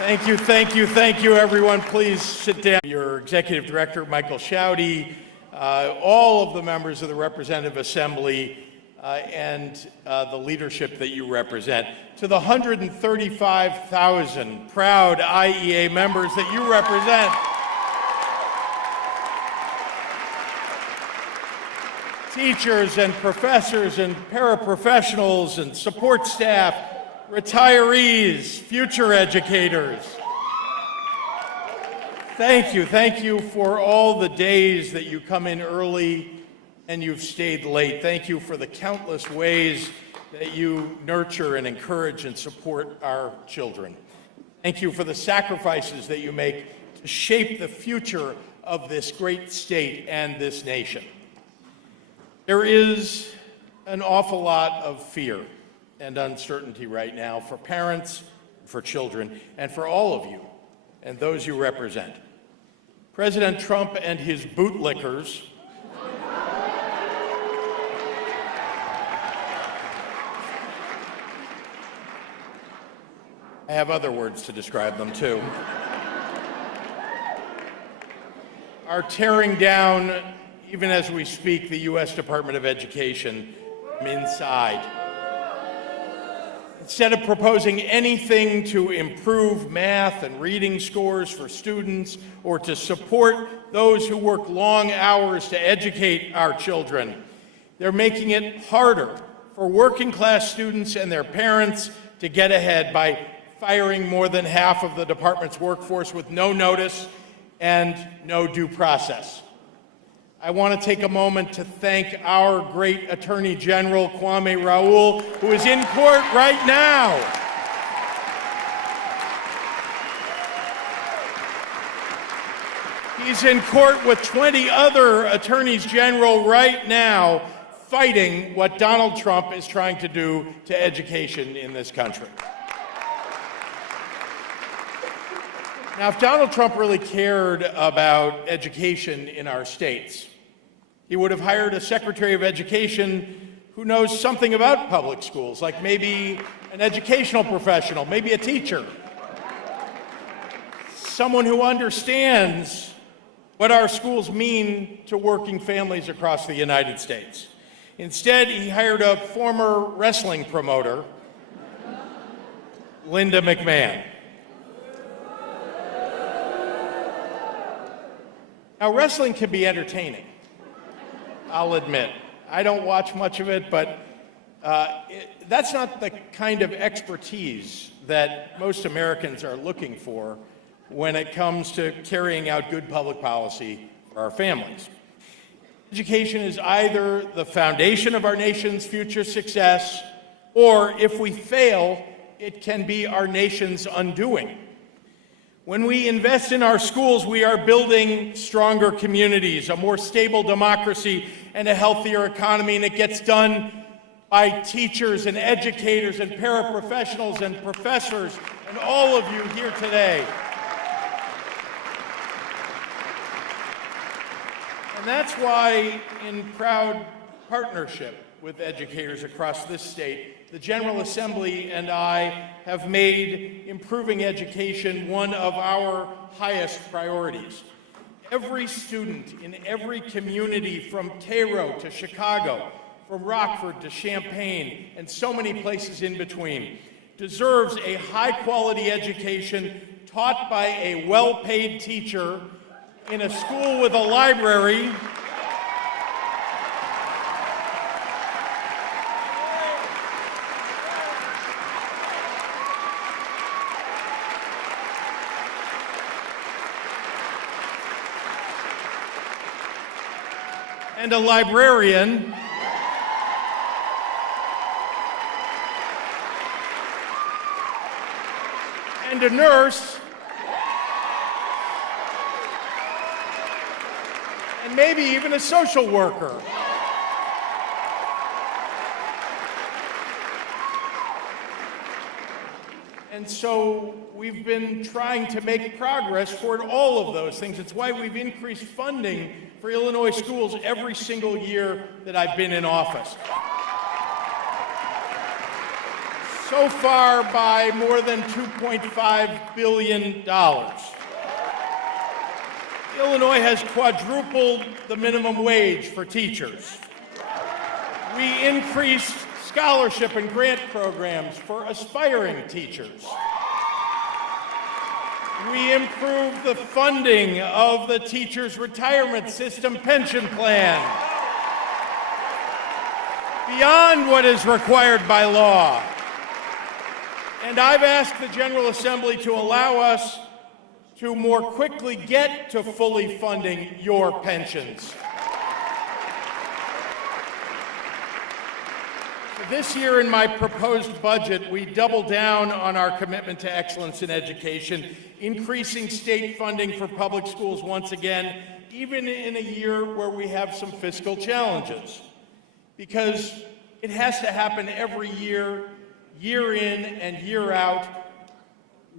Thank you, everyone. Please sit down. Your Executive Director, Michael Schaudy, all of the members of the Representative Assembly, and the leadership that you represent. To the 135,000 proud IEA members that you represent. Teachers and professors and paraprofessionals and support staff, retirees, future educators. Thank you for all the days that you come in early and you've stayed late. Thank you for the countless ways that you nurture and encourage and support our children. Thank you for the sacrifices that you make to shape the future of this great state and this nation. There is an awful lot of fear and uncertainty right now for parents, for children, and for all of you and those you represent. President Trump and his bootlickers I have other words to describe them too, are tearing down, even as we speak, the U.S. Department of Education from inside. Instead of proposing anything to improve math and reading scores for students or to support those who work long hours to educate our children, they're making it harder for working class students and their parents to get ahead by firing more than half of the department's workforce with no notice and no due process. I want to take a moment to thank our great Attorney General, Kwame Raoul, who is in court right now. He's in court with 20 other attorneys general right now fighting what Donald Trump is trying to do to education in this country. Now, if Donald Trump really cared about education in our states, he would have hired a Secretary of Education who knows something about public schools, like maybe an educational professional, maybe a teacher, someone who understands what our schools mean to working families across the United States. Instead, he hired a former wrestling promoter, Linda McMahon. Now, wrestling can be entertaining, I'll admit. I don't watch much of it, but that's not the kind of expertise that most Americans are looking for when it comes to carrying out good public policy for our families. Education is either the foundation of our nation's future success, or if we fail, it can be our nation's undoing. When we invest in our schools, we are building stronger communities, a more stable democracy, and a healthier economy, and it gets done by teachers and educators and paraprofessionals and professors and all of you here today. And that's why, in proud partnership with educators across this state, the General Assembly and I have made improving education one of our highest priorities. Every student in every community from Cairo to Chicago, from Rockford to Champaign, and so many places in between, deserves a high-quality education taught by a well-paid teacher in a school with a library and a librarian and a nurse and maybe even a social worker. And so we've been trying to make progress toward all of those things. It's why we've increased funding for Illinois schools every single year that I've been in office. so far by more than $2.5 billion. Illinois has quadrupled the minimum wage for teachers. We increased scholarship and grant programs for aspiring teachers. We improved the funding of the teachers' retirement system pension plan beyond what is required by law. And I've asked the General Assembly to allow us to more quickly get to fully funding your pensions. This year in my proposed budget, we double down on our commitment to excellence in education, increasing state funding for public schools once again, even in a year where we have some fiscal challenges. Because it has to happen every year, year in and year out.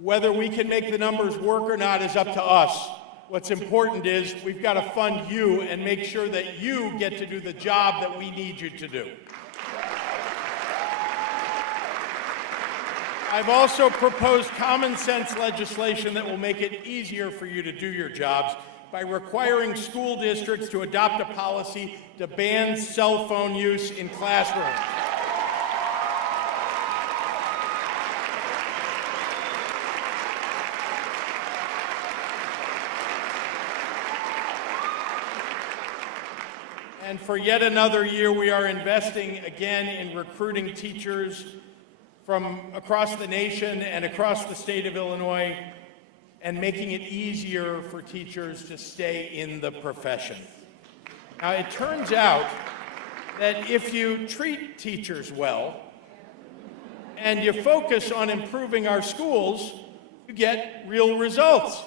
Whether we can make the numbers work or not is up to us. What's important is we've got to fund you and make sure that you get to do the job that we need you to do. I've also proposed common sense legislation that will make it easier for you to do your jobs by requiring school districts to adopt a policy to ban cell phone use in classrooms. And for yet another year, we are investing again in recruiting teachers from across the nation and across the state of Illinois and making it easier for teachers to stay in the profession. Now, it turns out that if you treat teachers well and you focus on improving our schools, you get real results.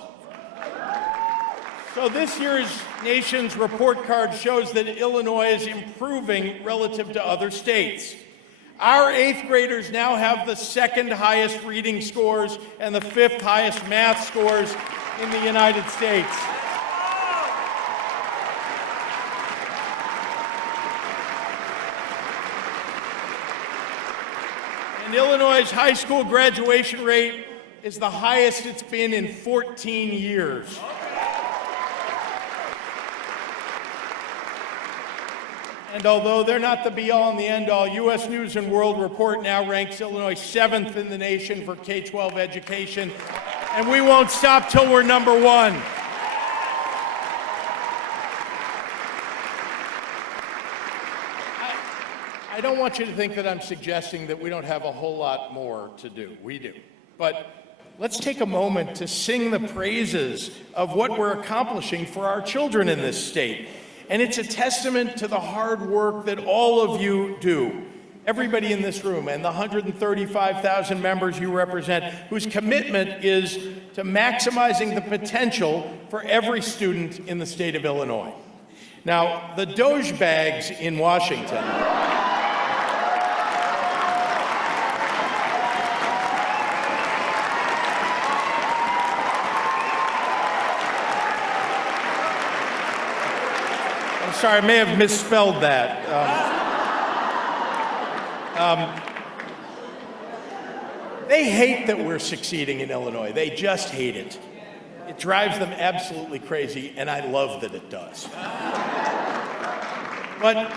So this year's Nation's report card shows that Illinois is improving relative to other states. Our 8th graders now have the 2nd highest reading scores and the 5th highest math scores in the United States. And Illinois' high school graduation rate is the highest it's been in 14 years. And although they're not the be-all and the end-all, U.S. News & World Report now ranks Illinois 7th in the nation for K-12 education, and we won't stop till we're number 1. I don't want you to think that I'm suggesting that we don't have a whole lot more to do. We do. But let's take a moment to sing the praises of what we're accomplishing for our children in this state. And it's a testament to the hard work that all of you do. Everybody in this room and the 135,000 members you represent, whose commitment is to maximizing the potential for every student in the state of Illinois. Now, the Doge bags in Washington. Sorry, I may have misspelled that. They hate that we're succeeding in Illinois. They just hate it. It drives them absolutely crazy, and I love that it does. But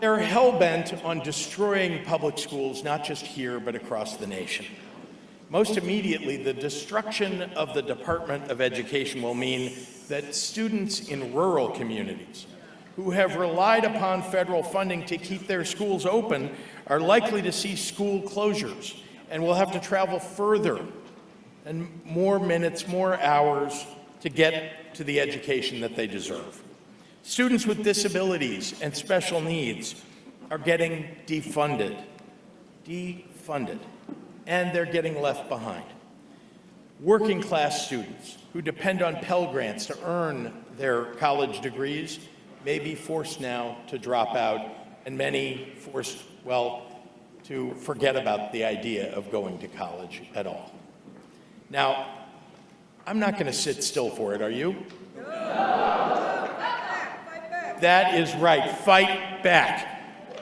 they're hell-bent on destroying public schools, not just here, but across the nation. Most immediately, the destruction of the Department of Education will mean that students in rural communities who have relied upon federal funding to keep their schools open are likely to see school closures and will have to travel further and more minutes, more hours to get to the education that they deserve. Students with disabilities and special needs are getting defunded, and they're getting left behind. Working class students who depend on Pell Grants to earn their college degrees may be forced now to drop out, and many forced, to forget about the idea of going to college at all. Now, I'm not going to sit still for it, are you? No. That is right, fight back.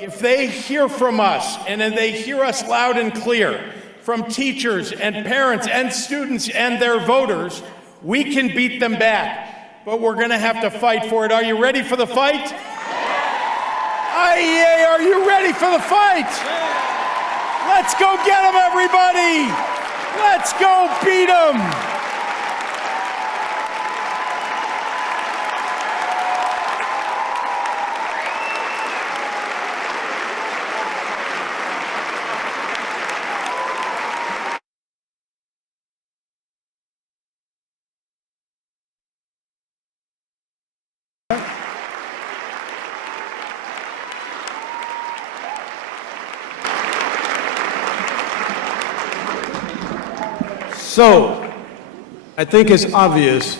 If they hear from us, and then they hear us loud and clear, from teachers and parents and students and their voters, we can beat them back. But we're going to have to fight for it. Are you ready for the fight? IEA, are you ready for the fight? Let's go get them, everybody! Let's go beat them! So, I think it's obvious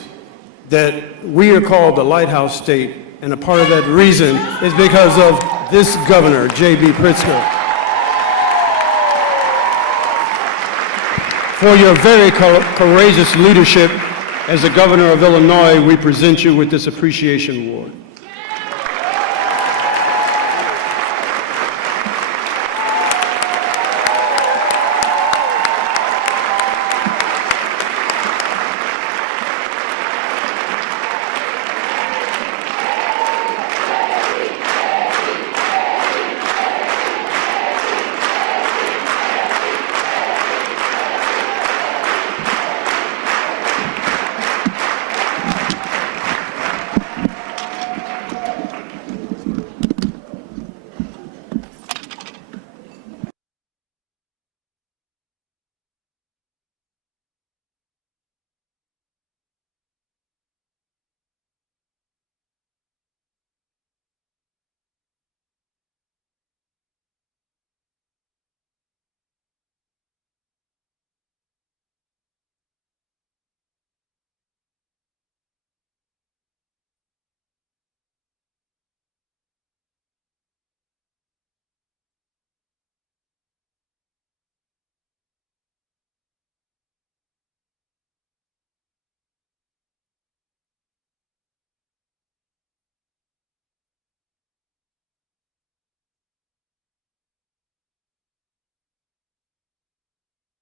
that we are called the Lighthouse State, and a part of that reason is because of this governor, J.B. Pritzker. For your very courageous leadership as the governor of Illinois, we present you with this appreciation award.